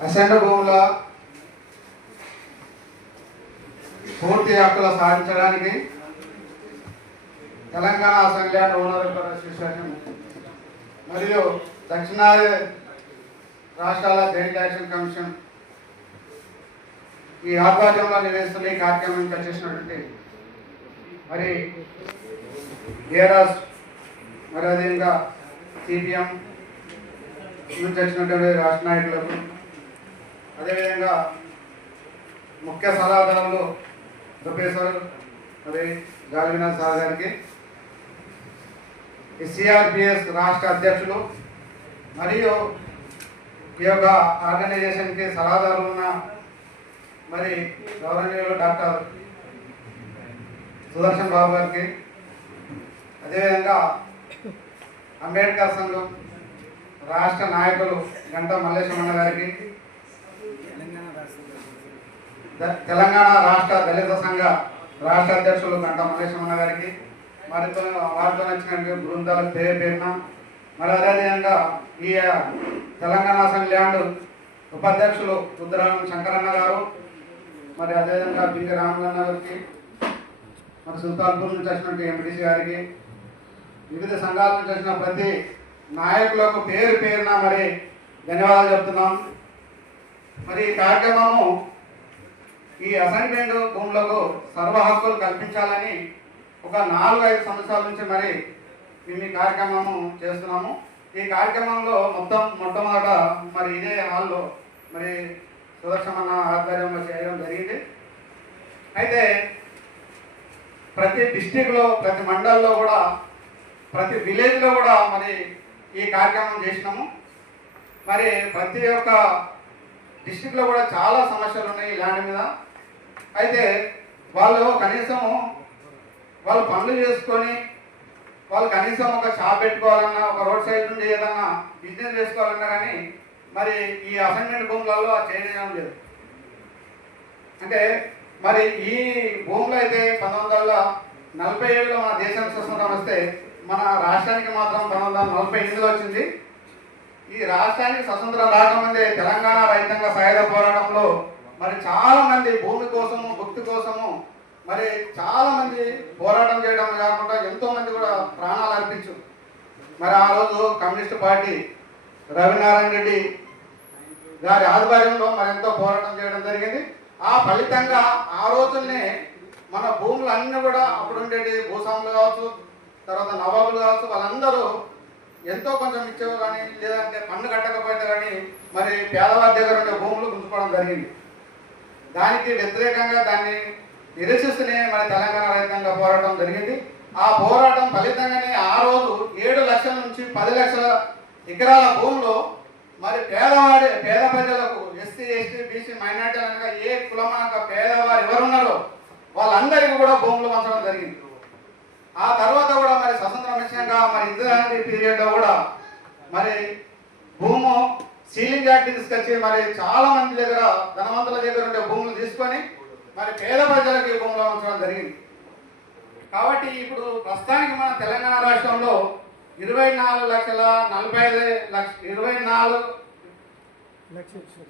Ascend భూముల పూర్తి హక్కులు సాధించడానికి Telangana assembly and owner association మరియు దక్షిణాది రాష్ట్రాల జాయింట్ యాక్షన్ కమిషన్ ఈ ఆధ్వర్యంలో నిర్వహిస్తున్న ఈ కార్యక్రమం ఇంకా చేసినటువంటి మరి ఏరాస్ మరి అదేవిధంగా సిపిఎం నుంచి వచ్చినటువంటి రాష్ట్ర నాయకులకు. అదేవిధంగా ముఖ్య సలహాదారులు ప్రొఫెసర్ మరి గాలివినాథ్ సార్ గారికి సిఆర్పిఎస్ రాష్ట్ర అధ్యక్షులు మరియు ఈ యొక్క ఆర్గనైజేషన్కి సలహాదారు ఉన్న మరి గౌరవనీయులు డాక్టర్ సుదర్శన్ బాబు గారికి. అదేవిధంగా అంబేద్కర్ సంఘం రాష్ట్ర నాయకులు గంటా మల్లేశ్వరమ్మ గారికి తెలంగాణ రాష్ట్ర దళిత సంఘ రాష్ట్ర అధ్యక్షులు గంటా మల్లేశ్వరమ్మ గారికి మరి వారితో వచ్చిన బృందాలకు పేరు పేరున మరి అదేవిధంగా ఈ తెలంగాణ అసెంబ్లీ ల్యాండ్ ఉపాధ్యక్షులు రుద్రానం శంకరన్న గారు మరి అదేవిధంగా బింగి రామగన్న గారికి మరి సుల్తాన్పూర్ నుంచి వచ్చినట్టు ఎంపీసీ గారికి వివిధ సంఘాల నుంచి వచ్చిన ప్రతి నాయకులకు పేరు పేరున మరి ధన్యవాదాలు చెప్తున్నాం. మరి ఈ కార్యక్రమము ఈ అసైన్మెంట్ భూములకు సర్వ హక్కులు కల్పించాలని ఒక నాలుగు ఐదు సంవత్సరాల నుంచి మరి మేము ఈ కార్యక్రమము చేస్తున్నాము. ఈ కార్యక్రమంలో మొత్తం మొట్టమొదట మరి ఇదే హాల్లో మరి సుదర్శన ఆధ్వర్యంలో చేయడం జరిగింది. అయితే ప్రతి డిస్టిక్లో ప్రతి మండల్లో కూడా ప్రతి విలేజ్లో కూడా మరి ఈ కార్యక్రమం చేసినాము. మరి ప్రతి ఒక్క డిస్టిక్లో కూడా చాలా సమస్యలు ఉన్నాయి ల్యాండ్ మీద. అయితే వాళ్ళు కనీసం వాళ్ళు పనులు చేసుకొని వాళ్ళు కనీసం ఒక షాప్ పెట్టుకోవాలన్నా ఒక రోడ్ సైడ్ నుండి ఏదన్నా బిజినెస్ చేసుకోవాలన్నా కానీ మరి ఈ అసైన్మెంట్ భూములలో చేయడం లేదు. అంటే మరి ఈ భూములు అయితే పంతొమ్మిది వందల నలభై ఏడులో మన దేశానికి స్వతంత్రం వస్తే మన రాష్ట్రానికి మాత్రం పంతొమ్మిది వందల నలభై ఎనిమిదిలో వచ్చింది. ఈ రాష్ట్రానికి స్వతంత్రం రాకముందే తెలంగాణ రైతాంగ సాయుధ పోరాటంలో మరి చాలా మంది భూమి కోసము భక్తి కోసము మరి చాలా మంది పోరాటం చేయడం కాకుండా ఎంతో మంది కూడా ప్రాణాలు అర్పించు. మరి ఆ రోజు కమ్యూనిస్ట్ పార్టీ రవినారాయణ రెడ్డి గారి ఆధ్వర్యంలో మరి ఎంతో పోరాటం చేయడం జరిగింది. ఆ ఫలితంగా ఆ రోజుల్నే మన భూములు అన్నీ కూడా అప్పుడు ఉండేటి భూస్వాములు కావచ్చు తర్వాత నవాబులు కావచ్చు వాళ్ళందరూ ఎంతో కొంచెం ఇచ్చేవో కానీ లేదంటే పన్ను కట్టకపోతే కానీ మరి పేదవారి దగ్గర ఉండే భూములు గుంజుకోవడం జరిగింది. దానికి వ్యతిరేకంగా దాన్ని నిరసిస్తూనే మరి తెలంగాణ రైతాంగ పోరాటం జరిగింది. ఆ పోరాటం ఫలితంగానే ఆ రోజు ఏడు లక్షల నుంచి పది లక్షల ఎకరాల భూములు మరి పేదవాడి పేద ప్రజలకు ఎస్సీ ఎస్టీ బీసీ మైనార్టీ అనగా ఏ కులమనక పేదవారు ఎవరున్నారో వాళ్ళందరికీ కూడా భూములు పంచడం జరిగింది. ఆ తర్వాత కూడా మరి స్వతంత్రం వచ్చినాక మరి ఇందిరాగాంధీ పీరియడ్లో కూడా మరి భూము సీలింగ్ యాక్ట్ తీసుకొచ్చి మరి చాలా మంది దగ్గర ధనవంతుల దగ్గర ఉండే భూములు తీసుకొని మరి పేద ప్రజలకు భూములు ఉంచడం జరిగింది. కాబట్టి ఇప్పుడు ప్రస్తుతానికి మన తెలంగాణ రాష్ట్రంలో ఇరవై నాలుగు లక్షల నలభై ఐదు లక్ష ఇరవై నాలుగు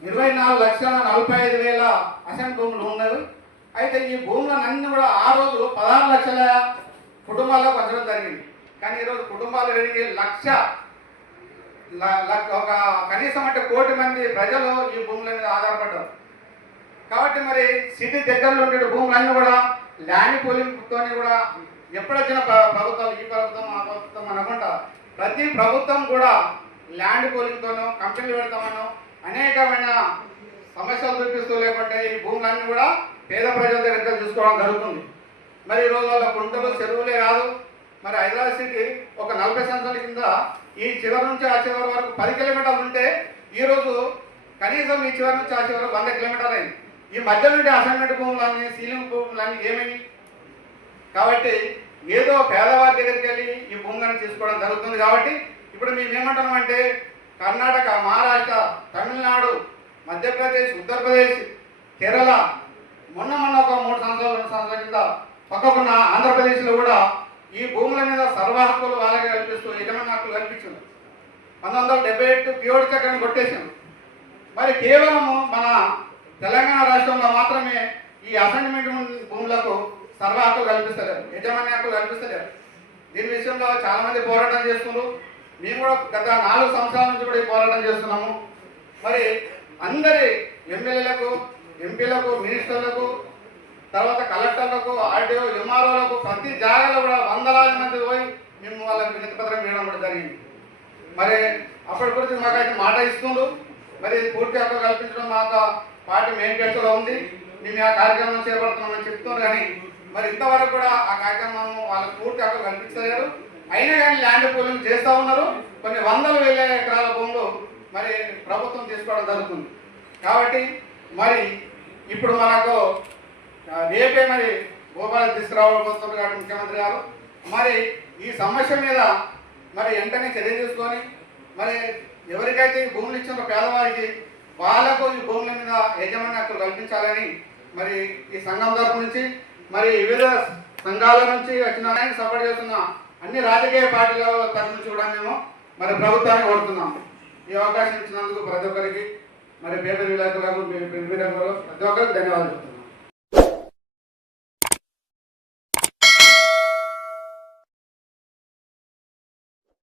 ఇరవై నాలుగు లక్షల నలభై ఐదు వేల అసెంట్ భూములు ఉన్నవి. అయితే ఈ భూములన్నీ కూడా ఆ రోజు పదహారు లక్షల కుటుంబాల్లో పంచడం జరిగింది. కానీ ఈరోజు కుటుంబాలు పెరిగి లక్ష ల- ఒక కనీసం అంటే కోటి మంది ప్రజలు ఈ భూముల మీద ఆధారపడ్డారు. కాబట్టి మరి సిటీ దగ్గరలో ఉండే భూములన్నీ కూడా ల్యాండ్ పోలింగ్తో కూడా ఎప్పుడొచ్చిన ప్రభుత్వాలు ఈ ప్రభుత్వం ఆ ప్రభుత్వం అనుకుంటా ప్రతి ప్రభుత్వం కూడా ల్యాండ్ పోలింగ్తోనో కంపెనీలు పెడతామనో అనేకమైన సమస్యలు చూపిస్తూ లేకుంటే ఈ భూములన్నీ కూడా పేద ప్రజల దగ్గర చూసుకోవడం జరుగుతుంది. మరి ఈ రోజుల్లో కుంటలు చెరువులే కాదు. మరి హైదరాబాద్ సిటీ ఒక నలభై సంవత్సరాల కింద ఈ చివరి నుంచి ఆ చివరి వరకు పది కిలోమీటర్లు ఉంటే ఈ రోజు కనీసం ఈ చివరి నుంచి ఆ చివరి వంద కిలోమీటర్లు అయింది. ఈ మధ్య నుండి అసైన్మెంట్ భూములని సీలింగ్ భూములని ఏమైంది కాబట్టి ఏదో పేదవారి దగ్గరికి వెళ్ళి ఈ భూములను తీసుకోవడం జరుగుతుంది కాబట్టి ఇప్పుడు మేము ఏమంటున్నామంటే కర్ణాటక మహారాష్ట్ర తమిళనాడు మధ్యప్రదేశ్ ఉత్తరప్రదేశ్ కేరళ మొన్న మొన్న ఒక మూడు సంవత్సరాలు రెండు సంవత్సరాల కింద పక్కకున్న ఆంధ్రప్రదేశ్లో కూడా ఈ భూముల మీద సర్వ హక్కులు వాళ్ళకి కల్పిస్తూ యజమాని హక్కులు కల్పించింది పంతొమ్మిది వందల డెబ్బై ఎటు పియోడి చక్కని కొట్టేసింది మరి కేవలం మన తెలంగాణ రాష్ట్రంలో మాత్రమే ఈ అసైన్మెంట్ భూములకు సర్వ హక్కులు కల్పిస్తలేరు యజమాని హక్కులు కల్పిస్తలేరు. దీని విషయంలో చాలామంది పోరాటం చేస్తున్నారు. మేము కూడా గత నాలుగు సంవత్సరాల నుంచి కూడా ఈ పోరాటం చేస్తున్నాము. మరి అందరి ఎమ్మెల్యేలకు ఎంపీలకు మినిస్టర్లకు తర్వాత కలెక్టర్లకు ఆర్డీఓ ఎంఆర్ఓలకు ప్రతి జాగాలో కూడా వందలాది మంది పోయి మేము వాళ్ళకి వినతిపత్రం ఇవ్వడం కూడా జరిగింది. మరి అప్పటి గురించి మాకైతే మాట ఇస్తుండ్రు. మరి పూర్తి హక్కు కల్పించడం మాకు పార్టీ మేనిఫెస్టోలో ఉంది. మేము ఆ కార్యక్రమం చేపడుతున్నామని చెప్తున్నారు కానీ మరి ఇంతవరకు కూడా ఆ కార్యక్రమం వాళ్ళకి పూర్తి హక్కు కల్పించలేరు అయినా కానీ ల్యాండ్ పూలింగ్ చేస్తూ ఉన్నారు. కొన్ని వందల వేల ఎకరాల భూములు మరి ప్రభుత్వం తీసుకోవడం జరుగుతుంది. కాబట్టి మరి ఇప్పుడు మనకు రేపే మరి గోపాల తీసుకురావాల్సి కాబట్టి ముఖ్యమంత్రి గారు మరి ఈ సమస్య మీద మరి వెంటనే చర్య తీసుకొని మరి ఎవరికైతే ఈ భూములు ఇచ్చిన పేదవారికి వాళ్ళకు ఈ భూముల మీద యజమాని హక్కులు కల్పించాలని మరి ఈ సంఘం తరపు నుంచి మరి వివిధ సంఘాల నుంచి వచ్చిన సపోర్ట్ చేస్తున్న అన్ని రాజకీయ పార్టీల తరపు నుంచి కూడా మేము మరి ప్రభుత్వాన్ని కోరుతున్నాం ఈ అవకాశం ఇచ్చినందుకు ప్రతి ఒక్కరికి మరి పేద విలేకరులకు ప్రతి ఒక్కరికి ధన్యవాదాలు